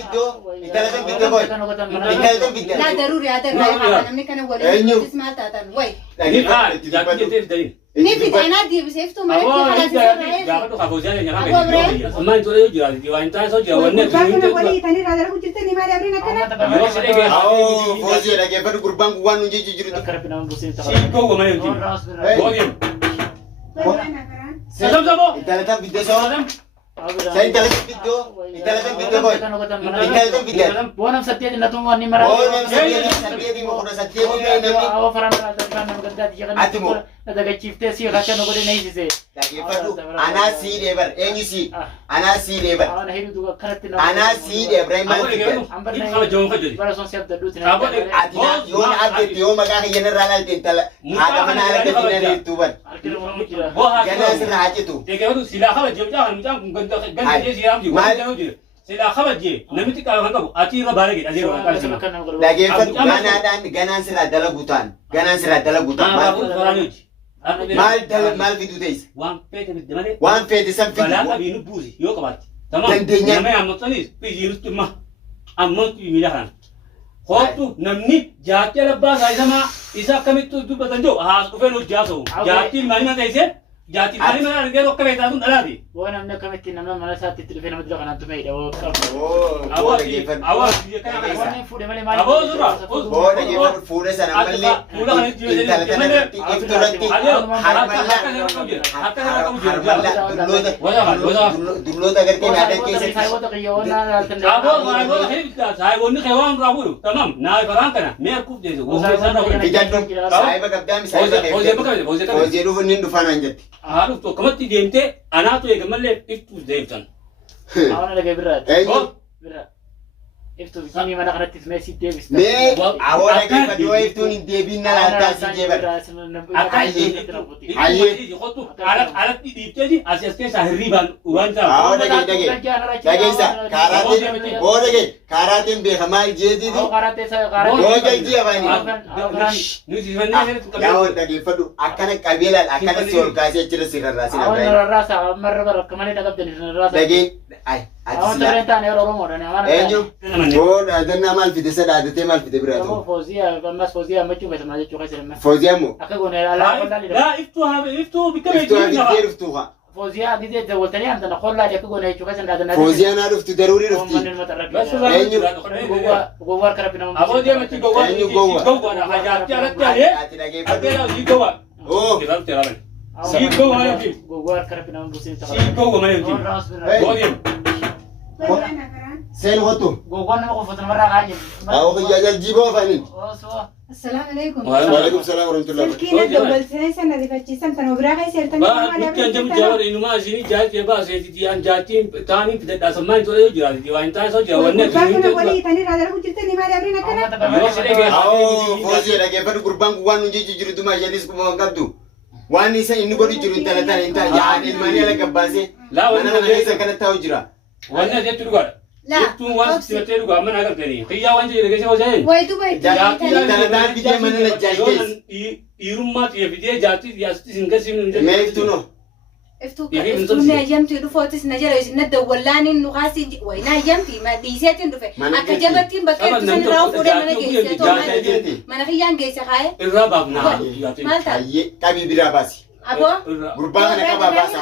video. Intala video boy. Intala video. لا ضروري هذا الرأي أنا مني كان ولي تسمع تاتن وين نفيد أنا دي بسيفتو ما يكفي خلاص ما انتوا ليه جرالي وانت سوجي وانا باكنا ولي تاني هذا لو جبت لي ما لي أبرينا أو فوزي لقى فرق قربان قوان نجي جريدو سيكو وما يمكن بوديم سلام intala video so saya intala video boy intala video bonam satya dinatu wani mara bonam satya di mo satya di nami awa faran kan gadda diyan Atimo. daga chifte si gacha no gode nahi se lagi fadu ana si debar enyi si ana si debar awana hidu duga kharat na ana si debar iman ambar ini kalau jauh aja bara son siap dadu tina atina yon update yo maga general intala ada mana ada dinari tuban gana sira haji tu tege wadu sila khabar jauh jangan macam ganda ganda je siram ji wajah je sila khabar je namiti kalau kan ati ra bare ge ajiro kan lagi fadu gana sira dalagutan gana sira dalagutan mal video days wan pete bidmane one fete sam bala video abi nu buzi yo kabat tamam Tendenya. namanya amotani piji rutuma amot milahan khotu namni jaati labba saisama isa kamitu du batanjo has kufenu jaso jaati mani na taise jaati mani na arge rokka beta dun daladi wana amna kamitti namna mala sati telefon madra kana tumai da oh awa lagi fadu awa ye kana wana fude male mali abo zura oh lagi fadu fude sana malle intala tana ifturati dulloda garke ada kese sai wata qiyona abo abo hita sai wonni khewan rabulu tamam na faran kana me kuf de wo sana ko bijaddu saiba gabdami saiba oje du nin du fana njati halu to kamatti demte ana to ye gamalle iftu demtan awana lage birrat enyi birrat iftu bikini mana kana tisme si davis me awala ke fadu iftun debinna la ta si jebar aye khotu ala dipteji asiaske sahriban uwanta awala dage sa karate o dage karate be khamal jedi di karate sa karate o dage abani ni jivanne yawo dage fadu akana kabila akana sol kase chira sirra sina awana rasa marra kamane daga deni rasa dage ay awana tarenta ne romo ne awana enyu o adanna mal fi desada adate mal fi debrato fozia mas fozia machu besa ma chu khaisere ma foziamo akagone ala لا افتو بكم iftu abi iftuha فوزيا دي زولتني انت نقول لا يكون هيك كذا ندنا فوزيا انا رفت ضروري رفتي بس جوار كربنا ابو دي متي جوار انا حاجات على عليه اكيد دي جوار اوه كده ترى سي جوار يجي جوار كربنا بوسين سي جوار ما يجي بودي سين هوتو جوار نمو فتن مره غاجي او خجاج الجيبو فاني السلام عليكم وعليكم السلام ورحمه الله سلكينا دول سنة دي فتشيسن تنو براغي سيرتني با كان جم جوار انما سيني جات يا با سيتي ان جاتي تاني بدا سمان تو يجرا دي وانت سو جوار باكنا ولي تاني هذا لو جبت لي ما لي أبرينا كنا او فوزي لقى فرق قربان قوان نجي جريدو ما يليس كما قدو واني سا اني غدو جرو تلاتان انت يا الماني لك باسي لا انا ليس كانت توجرا وانا دي تلغى لا تو وان سيتي لغى من اگر تاني خيا وان جي لغى سو جاي ويدو بيت تلاتان بيجي من الجايز يرمات يفيدي جاتي ياستي سينغسين ما يفتنو افتوني يمتي دفوتس نجرا ند ولاني نقاسي وينا يمتي ما ديسيتين دفه اكجبتين بكيت سن راو فودي من جيسيتو ما خيان جيسه خاي الرابنا مالتا اي كابي بيرا باسي ابو قربان انا كبا باسا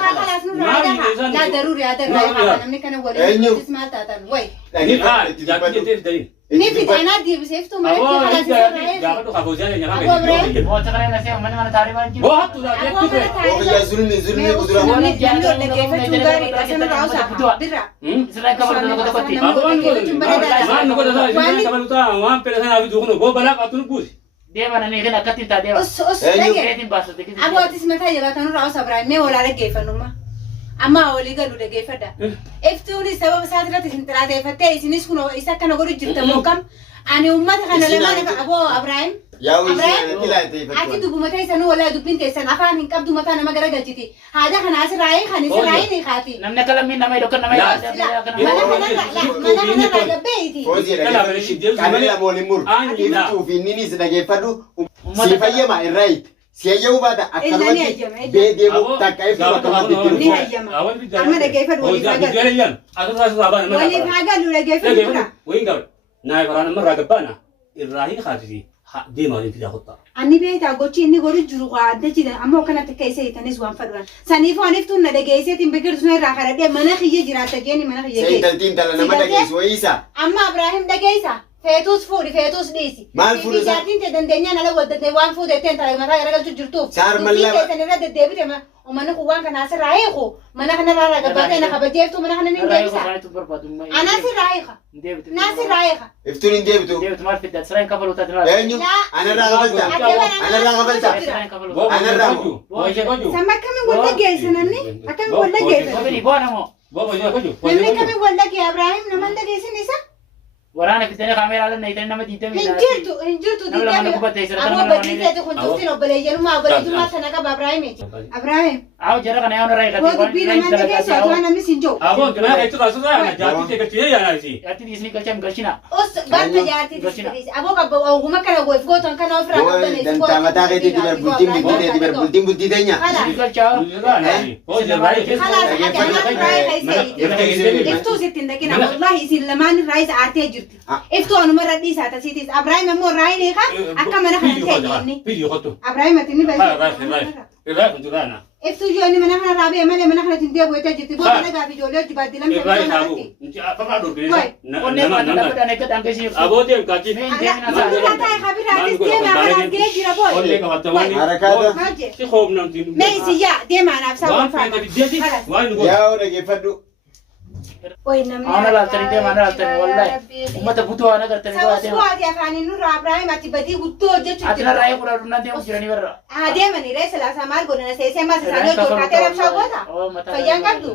لا ضروري هذا الرأي انا مني كان ولي تسمع تاتن وين نفيد انا دي بسيفتو ما يكفي वो चकरे में से मन मन तारीबान की बहुत तुझा او يا ظلمي ظلمي قدرا इसलिए कबर न को पति मान नको दसा इसने कबलता वहां पे दसा अभी दुखनो वो बला कातुन पूछ देवा ने ने कति ता देवा रेटिंग पास देखि ابو تسمع تاي باتن راو صبراي مي ولا رجيفنما اما اولي قالوا رجيفدا افتوني سبب ساترات انترا فتاي سنسكنو اسكن غوري جرت موكم اني امتي كان لما ابو ابراهيم يا ويسي انا تلاقي اكيد دبو متى سنه ولا دبين تسن افان ان قبض متى انا ما جرجتي هذا كان اسراي خاني سراي خاتي نمنا كلام من نمي دوكن نمي لا انا بيتي فوزي كامل مولي مور يفتو في نيني سدغي فدو سيفايما الرايت سيجوا بعد أكلمك بيديمو تكيف ni hayyama amma da gefen wani fagal wani fagal lura gefen وين قال ناي فران مرة قبنا الراهي خارجي ديما اللي في خطة ani beeta gochi inni goru jiru qaadde jira amma kana takayse itanis wan fadwan sanifu aniftu na dageyse tin bikir sunay ra kharade mana khiye jirata geni mana khiye سيد الدين تلا نما دقيس ويسا amma ibrahim dageysa fetus fudi fetus disi Maal fuudhu isaa? jaartin te dandenya nala wadde wan fude ten tara mata gara galtu jirtu Saar mallaba. ke tan rada debite ma o mana ku wan kana sir raihu mana kana ra ga bata na khabajeftu mana kana nin debisa ana sir raiha nasi raiha افتوني ديبتو اينو انا راغبلتا انا راغبلتا انا راغبو sama kami wala geysa nanni akami wala geysa بابا يا كجو nanni kami wala ge ibrahim naman dageysa nisa ورانا في الدنيا كاميرا لنا يتنا ما ديتم hinjirtu amo badite ko justino balejen ma baleju ma tanaka ibrahim ibrahim आओ जरा कने आउन राई wo du bina man dageysa to ana misinjo أبو كنا هيك ترى سودا أنا جاتي تكتير يا ناسي याती इसने कल चम गशिना os batta jarti disi abo ka o ma kana go ifgo ton kana ofra ka bane dan tamata ke di ber bultim bulti denya कल चाओ هو جراي خلاص حتى انا افتو ستين دقيقة والله يصير لما الرئيس عارتي جرتي افتو انا مرة دي ساعة سيتيس ابراهيم مو راي ليها اكا منا خنا تيجي فيديو خطو ابراهيم تني بس رايح كنت رانا افتو جوني منا خنا رابع منا خنا تندي ابو تجرتي بو انا قاعد جولو جبادي لم رايح ابو انت فرع دور كده ونما نما انا كده انك شيء ابو ديم كاتي لا تاي خبير هذه دي ما انا جي جرا بوي قول لك وتواني حركات في خوف نمتي ميسي يا دي ما انا بسوي وين فاهم بديتي وين نقول يا ورقه فدو وين انا لا تريد ما انا تريد والله وما تبوتوا انا قلت لك سوى سواد يا فاني نور ابراهيم اتبدي وتو جت اتنا راي قرا رنا دي وجرني ورا هذه من رئيس الاسمار قلنا سيسي ما سالو جو كاتر بشاغوتا فيان قدو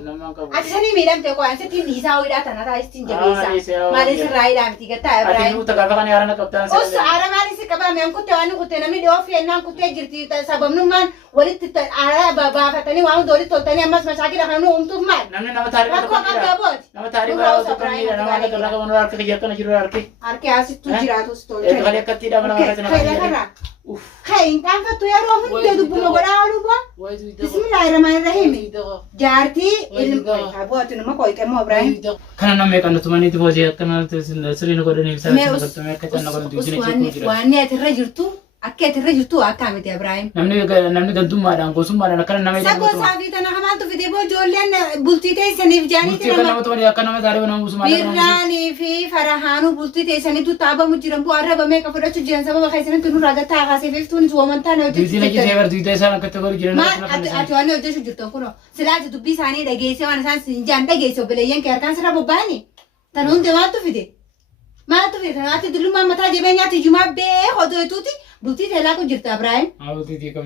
اتسني ميدم تكو انت تين ديسا ويدا تنا تا استين جبيسا ما ليس راي دام تيغتا ابراهيم اتي تكا كان يارنا كابتن اوس ارا ما ليس كبا ميم كنت انا كنت نمي دو في ان كنت جرتي سبب نمان ولت ارا بابا فتني وان دوري تولتني امس مشاكل خنو امتو مال نمن نما تاريخ نما تاريخ نما لك لك من ورك يكن جرو اركي اركي اسيتو جيراتو ستول خلي كتي دا من ورا خاين كان فتو يا روح من دبو غدا علوبا بسم الله الرحمن الرحيم جارتي ابوات نما كوي كمو ابراهيم كان نمي كان تماني تفوجي كان سرين غدني سا كتن غدن دوجني واني اترجرتو أكيد الرجل أكامل يا إبراهيم. نمني قدوم ما دام قسم ما دام كنا نمي. سبوا سافي أنا هم أنتو في ديبو جولين بولتي تيسني في جاني ترى. بولتي كنا متواني كنا مزاري ونام قسم ما دام. بيراني في فرحانو بولتي تيسني تو تابا مجرم بو أربعة ميك أفراد تجين سبب خيسنا تنو راجع تاغا سيف تون زوم أنت أنا وجد. ديني كيسير ديتا سانا كتقول جيران. ما أتواني وجد شو جرتون كنو. سلاج تبي ساني دقيسة وانا سان سنجان دقيسة بليان كأركان سرا بباني. تنون دماتو في دي. ما تفيد أنا أتدلو ما متى جبنا تجمع به خدوا توتي بولتي تلا كجرت إبراهيم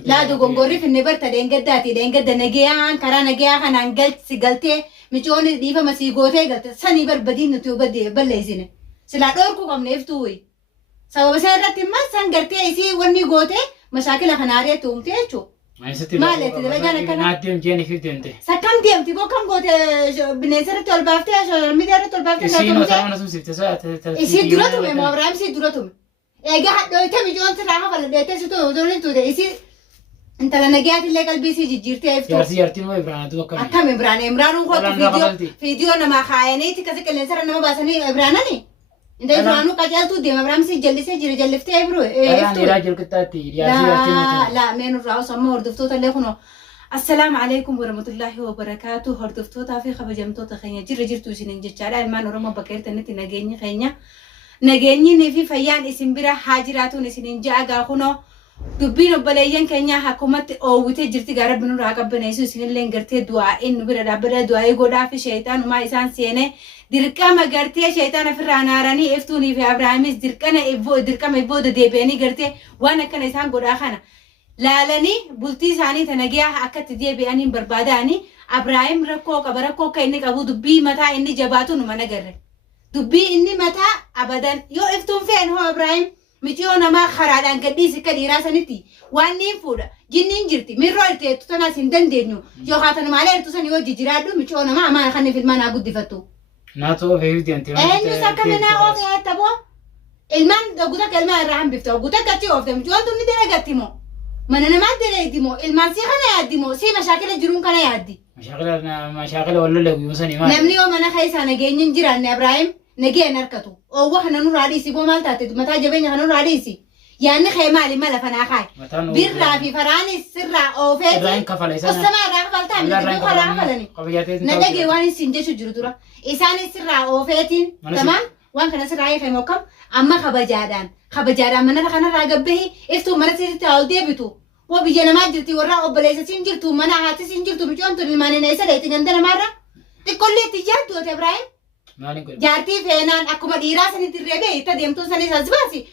لا دو غونغوري في النبر تدين قداتي دين قد نجيان كرا نجيان خن قلت سقلتي مشون ديفا مسيقوتي قلت سني بر بدين نتيو بدي بلزينه سلا دوركو كم نفتوي سوا بس رتي ما سنقرتي إيشي وني قوتي مشاكل خنارية تومتي شو ما لتي ده بجانا كنا ناتيم جيني في دينتي سكم ديم تبغى كم قوتي بنزر تول بافتي عشان ميدار تول بافتي إيشي نصام نصوم سبت ساعة إيشي دورتهم ما إبراهيم إيشي دورتهم إيه قاعد لو تبي جون تراها ولا ده تسوتو دورين تو ده إيشي أنت لنا جات اللي قلبي سي جيرتي أفتو يارتي ما إبراهيم تو كم أكمل إبراهيم هو فيديو نما خايني تكذا كلنا سر نما باسني إبراهيم إنت إبراهيم كجال تو ديم إبراهيم سي جلسة جلفتي إبرو أنا راجل كتاتي لا من الرأس سما هردفتو تلي السلام عليكم ورحمة الله وبركاته هردفتو تافي خبجمتو تخينيا جرتو سنين جتشارا المان ورما بكير تنتي نجيني خينيا نجيني نفي فيان اسم برا حاجراتو نسنين جاء خنو دبينو بلايين كينيا حكومة أو وتجرتي قرب منو راقب بنيسو سنين لينجرتي دعاء إنه برا دعاء يقودا في شيطان وما إنسان سينه دركما قرتي شيطان في راناراني افتوني في إبراهيميس دركما يبود ديبيني قرتي وانا كان إنسان قودا خنا لالني بولتي ثاني تناجيا أكتر ديبيني برباداني إبراهيم ركوك كأنك أبو دبي متى إني جباتو نمنا قرر دبي إني متى أبدا يو افتون فين هو إبراهيم متيو نما خرادان قديس كديرا سنتي وانين فودا جنين جرتي من رأيتي تنا سندن دينيو يو خاتن مالي تسني وجي جرادو متيو نما ما خني في المانا قد فتو ناتو في دينتي إنه سكمنا أوفي هتبو المان قوتا كلمة الرحم بفتو قوتا كتي أوفي متيو أنتو ندينا قتيمو Mana nama adda dimoo ilmaan si kana yaaddimoo si mashaakila jiruun kana yaaddi. Mashaakila walla leegu musanii maal. Namni yoo mana keessa nageenyi hin jiraanne Ibrahim nageen harkatu. Oowwa kana nurraa dhiisi boo maal taate mataa jabeenya kana nurraa dhiisi. Yaanni kee maali mala fanaa kaay. Birraa fi faraanis sirraa oofeeti. Irraa hin kafala isaan. Usamaa irraa kafaltaa miti boo kalaa kafalani. Nadagee waan isin jechu jiru dura. Isaanis sirraa oofeetiin tamaan waan kana sirraa eekame okkam amma kabajaadhaan mana kanarraa gabbahi iftuu mana sirriitti haa deebitu. Wo biyya namaa jirti warra obboleessa siin jirtu mana haati siin jirtu bicoomtu ilmaanii na isa dheetti ganda namaarra. Xiqqollee itti jaaddu ati Ibrahim. Jaartii feenaan akkuma dhiiraa sanitti reebee itti adeemtuun sanis as baasi.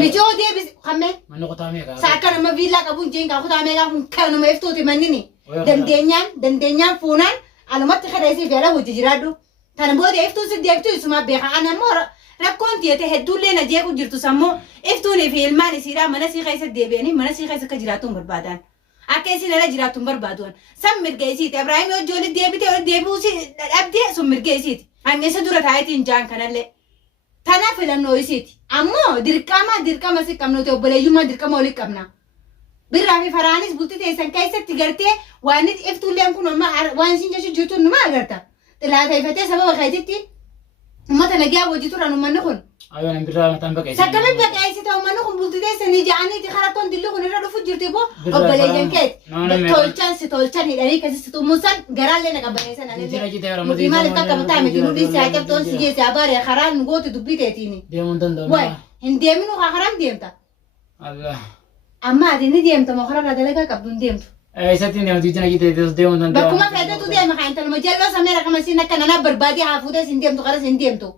Mijoo deebis kammee. Manni kutaa meeqa? Saakka nama viillaa qabuun jeengaa kutaa meeqaa kun kanuma iftuuti mannini. Dandeenyaan fuunaan alumatti kadheesii fi ala hojii jiraadhu. Tana booda iftuun si deebtu isuma beeka. Ana immoo rakkoon tiyate hedduullee na jeequ jirtu sammuu iftuunii fi ilmaan isiidhaa mana sii keessa deebi'anii mana sii keessa akka jiraattu hin barbaadan. Akka isin ala jiraattu hin barbaaduun. San mirga isiiti. Ibrahim yoo ijoolli deebi'uu si dhabdee sun mirga isiiti. Ani isa dura taayitiin jaan kanallee. Tana filannoo isiiti. Ammoo dirqama si qabnu ta'e obboleeyyummaa dirqama olii qabna. Birraa fi faraanis bultii teessan keessatti gartee waan iftuulleen kun waan isin jechuun jirtu numa agarta. Xilaata ifatee sababa keetitti ummata nagaa hojii turan ummanni kun. Ayyoon birraa mataan baqeessi. Sakkamii baqeessi ta'u ummanni kun bultii teessanii ja'aniiti karakkoon dilli kun irra dhufu jirti boo obboleeyyan keeti. Si tolchan hidhanii keessatti xumuusan garaallee na qabbaneessan anillee. Nuti maaliif akka mataa miti nuti si haqabtoon si geesse abaaree karaan nu goote dubbii teetiini. Deemuun danda'u. Wayi hin deeminu karaan deemta. Allah. Amma ati ni deemta moo karaa dalagaa qabdu hin deemtu. Isatti deemu jijjiirra jitee deemuun danda'u. Bakkuma feetetu deema kan intaluma jalloo sameera kama siin akka nanaa barbaadee haa fuutee siin deemtu karaa siin deemtu.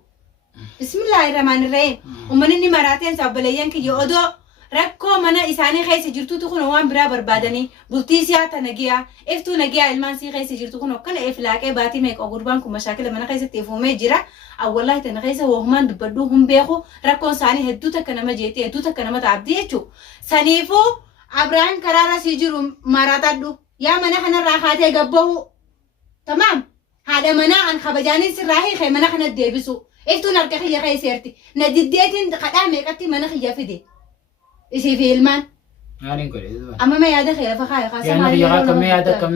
Bismillahirrahmanirrahim. Ummanni ni maraateen sabbaleeyyan kiyya odoo rakkoo mana isaanii keessa jirtutu kun waan biraa barbaadanii bultii siyaata nagiyaa iftuu nagiyaa ilmaan sii keessa jirtu kun akkana iflaaqee baatii meeqa gurbaan kun mashaakila mana keessatti ifumee jira. Awwallahi tana keessa wahumaan dubbadhuu hin beeku rakkoon isaanii hedduu takka nama jeetii hedduu takka nama taabdii jechuudha. Saniifuu Abraham karaara si jiru maratadhu yaa mana kanarraa kaatee gabbahu tamaam haadha manaa an kabajaanii sirraa hiikee mana kana deebisu iftuun harka kiyya keesseerti na diddeetiin kadhaa meeqatti mana kiyya fide isii fi ilmaan. Maaliin godhe? Amma ma yaada kee lafa kaaya kaasa maaliin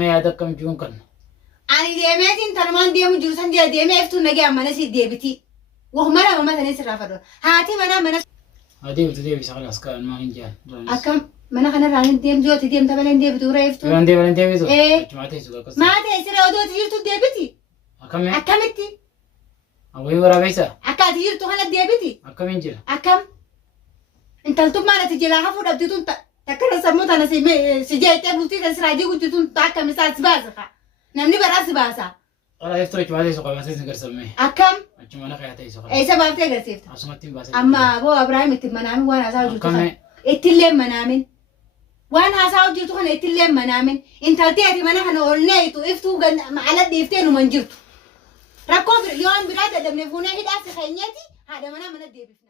yaada kam jiruun kan. Ani deemeetiin tanumaan deemu jiru san deemee iftuun nagee mana si deebiti. Wahumara mamma sanis sirraa fadhoon haati manaa. Adeemtu deebisa kanas kan maaliin jaan. Akkam. Mana kana hin deemtu yoo deemta malee hin deebitu reeftu. Waan deebitu. Maatee suuqa akkasuma. Maatee siree odoo jirtu deebiti. Akkami? Akkamitti? Awwii waraabessa. Akka ati jirtu kana deebiti. Akkamiin jira? Akkam? Intaltummaan ati jalaa hafuu dhabdituun takkana sammuu tana si jeettee bultii kan siraa jigu jirtuun akkam isaa si baasa. Namni baraa si baasa. Ala iftuu maatee suuqa baasee si garsammee. Akkam? Achuma na kaayatee suuqa. Eessa baaftee garsiifta? Asumatti hin baasee. Amma boo Abrahaam itti manaamin waan haasaa hojjetu kana. Ittillee manaamin. Waan haasaa hojjetu kana ittillee manaamin intaltee ati mana kana olneetu iftuu ala dhiiftee numan jirtu. Rakkoo yoo an biraa dadhabne fuunee hidhaa si keenyeeti haadha mana deebifna.